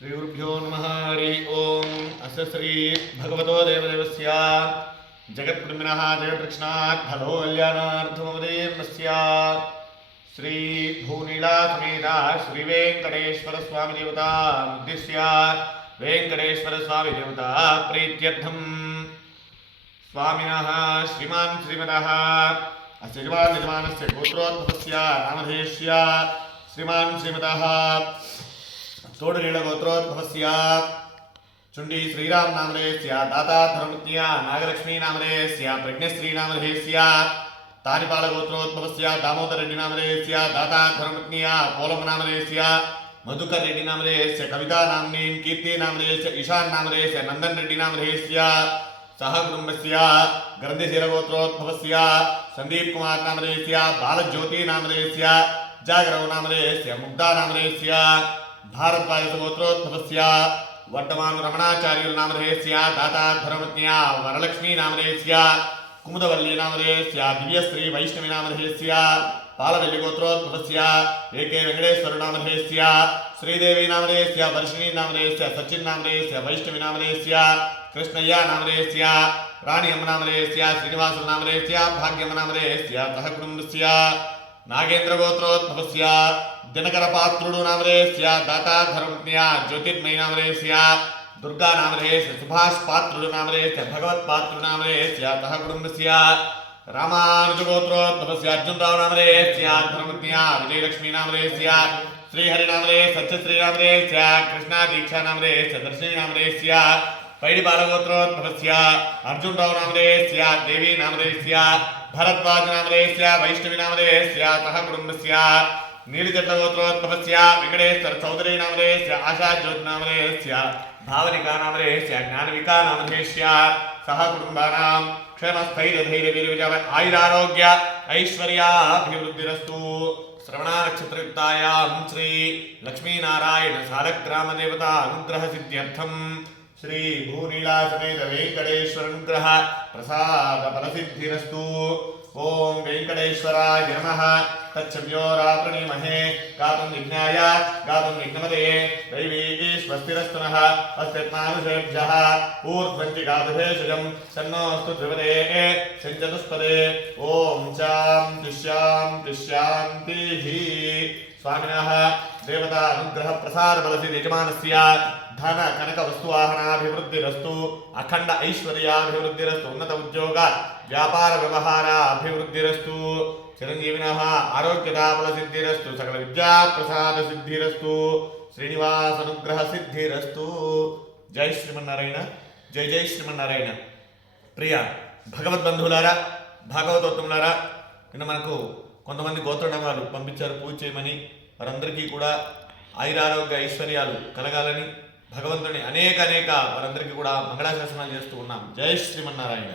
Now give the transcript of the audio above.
श्रीगुरुभ्यो नमः। हरि ओम। अस्य श्री भगवतो देवदेवस्य जगत्प्रेमिणः जगद्रक्षणात् फलो कल्याणार्थमवतीर्णस्य श्री भूनीला समेता श्री वेंकटेश्वर स्वामी देवता उद्देश्य वेंकटेश्वर स्वामी देवता प्रीत्यर्थम स्वामिनः श्रीमान् श्रीमतः अस्य यजमानस्य गोत्रोद्भवस्य नामधेयस्य श्रीमान् श्रीमतः तोडलील गोत्रोद्भवस्य चुंडी श्रीराम नामधेयस्य दाता धर्मपत्न्या नागलक्ष्मी नामधेयस्य प्रज्ञश्री नामधेयस्य तानिपाल गोत्रोद्भवस्य दामोदर रेड्डी नामधेयस्य दाता धर्मपत्न्या पोलम नामधेयस्य मधुकर रेड्डी नामधेयस्य कविता नाम्नी कीर्ति नामधेयस्य ईशान नामधेयस्य नंदन रेड्डी नामधेयस्य सह कुटुंबस्य ग्रंथिशील गोत्रोद्भवस्य संदीप कुमार नामधेयस्य बालज्योति नामधेयस्य जागरव नामधेयस्य मुग्धा नामधेयस्य भारद्वाज गोत्रोद्भवस्य वर्तमान रमणाचार्य नामधेयस्य दाता धर्मपत्न्या वरलक्ष्मी नामधेयस्य कुमुदवल्ली नामधेयस्य दिव्यश्री वैष्णवी नामधेयस्य पालवेल्ली गोत्रोद्भवस्य एके वेंकटेश्वर नामधेयस्य श्रीदेवी नामधेयस्य वर्षिणी नामधेयस्य सचिन नामधेयस्य वैष्णवी नामधेयस्य कृष्णय्य नामधेयस्य राणी अम्म नामधेयस्य श्रीनिवास नामधेयस्य भाग्यम नामधेयस्य सहकुटुंबस्य नागेन्द्र गोत्रोद्भवस्य दिनकर पात्रुडु नामधेयस्य दाता धर्मपत्न्या ज्योतिर्मयी नामधेयस्य दुर्गा नामधेयस्य सुभाष पात्रुडु नामधेयस्य भगवत पात्रुडु नामधेयस्य सहकुटुंबस्य रामानुज गोत्रोद्भवस्य अर्जुनराव नामधेयस्य धर्मपत्न्या विजयलक्ष्मी नामधेयस्य श्रीहरि नामधेयस्य सत्यश्री नामधेयस्य कृष्णा दीक्षा नामधेयस्य दर्शिनी नामधेयस्य पैडिपाल गोत्रोद्भवस्य अर्जुनराव नामधेयस्य देवी नामधेयस्य भरद्वाज नामधेयस्य वैष्णवी नामधेयस्य सहकुटुंबस्य नीलचंद्र गोत्रोद्भवस्य वेंकटेश्वर चौधरी नामधेयस्य आशा ज्योति नामधेयस्य भावनिका नामधेयस्य ज्ञानविका नामधेयस्य सहकुटुंबानां क्षेमस्थैर्य धैर्य वीरविजय आयुरारोग्य ऐश्वर्याभिवृद्धिरस्तु। श्रवणा नक्षत्रयुक्तायां श्री लक्ष्मीनारायण सालग्राम देवता अनुग्रह सिद्ध्यर्थम श्री भूनीला समेत वेंकटेश्वर अनुग्रह प्रसाद फलसिद्धिरस्तु। ओम वेंकटेश्वराय नमः। तच्छव्यो रावृणीमहे गातुं यज्ञाय गातुं यज्ञमते दैवी स्वस्तिरस्तु नः अस्यत्मानुषेभ्यः ऊर्ध्वञ्चि गातुभेषजं सन्नोऽस्तु त्रिपदे सञ्चतुष्पदे। ओम शान्ति शान्ति शान्तिः। स्वामिनः देवता अनुग्रह प्रसाद फलसिद्धि यजमानस्य धन कनक वस्तुवाहनाभिवृद्धिरस्तु अखंड ऐश्वर्याभिवृद्धिरस्तु उन्नत उद्योग व्यापार व्यवहार अभिवृद्धिरस्तु चिरंजीविनः आरोग्यता फलसिद्धिरस्तु सकल विद्या प्रसाद सिद्धिरस्तु श्रीनिवास अनुग्रह सिद्धिरस्तु। जय श्रीमन्नारायण जय जय श्रीमन्नारायण। प्रिय భగవద్బంధువులారా భాగవతోత్తములారా నిన్న మనకు కొంతమంది గోత్రనామాలు పంపించారు పూజ చేయమని. వారందరికీ కూడా ఆయురారోగ్య ఐశ్వర్యాలు కలగాలని భగవంతుని అనేక వారందరికీ కూడా మంగళాశాసనాలు చేస్తూ ఉన్నాం. జై శ్రీమన్నారాయణ.